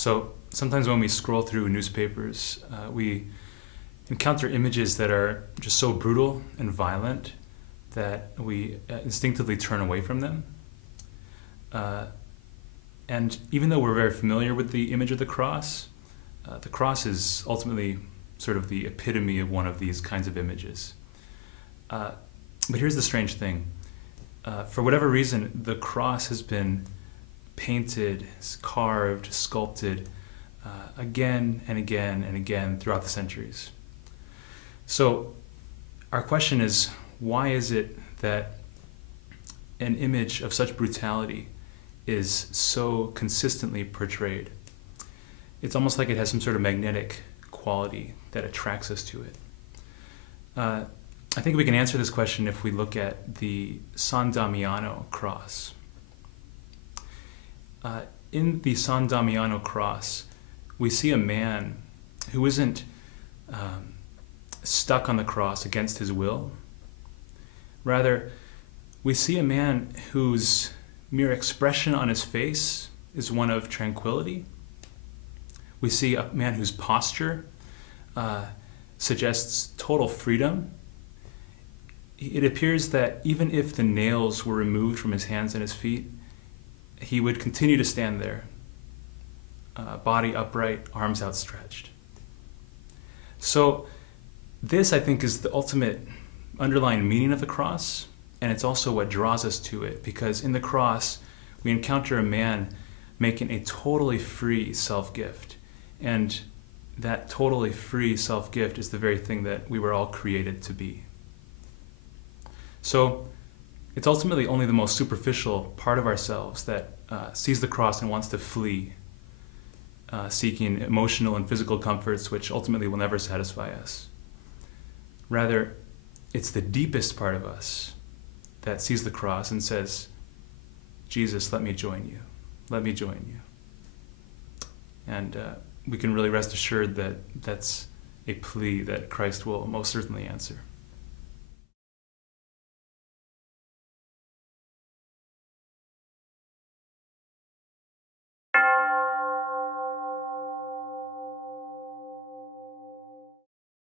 So sometimes when we scroll through newspapers, we encounter images that are just so brutal and violent that we instinctively turn away from them. And even though we're very familiar with the image of the cross is ultimately sort of the epitome of one of these kinds of images. But here's the strange thing. For whatever reason, the cross has been painted, carved, sculpted again and again and again throughout the centuries. So our question is, why is it that an image of such brutality is so consistently portrayed? It's almost like it has some sort of magnetic quality that attracts us to it. I think we can answer this question if we look at the San Damiano Cross. In the San Damiano Cross, we see a man who isn't stuck on the cross against his will. Rather, we see a man whose mere expression on his face is one of tranquility. We see a man whose posture suggests total freedom. It appears that even if the nails were removed from his hands and his feet, he would continue to stand there, body upright, arms outstretched. So this, I think, is the ultimate underlying meaning of the cross, and it's also what draws us to it, because in the cross, we encounter a man making a totally free self-gift. And that totally free self-gift is the very thing that we were all created to be. So it's ultimately only the most superficial part of ourselves that sees the cross and wants to flee, seeking emotional and physical comforts which ultimately will never satisfy us. Rather, it's the deepest part of us that sees the cross and says, Jesus, let me join you. Let me join you. And we can really rest assured that that's a plea that Christ will most certainly answer.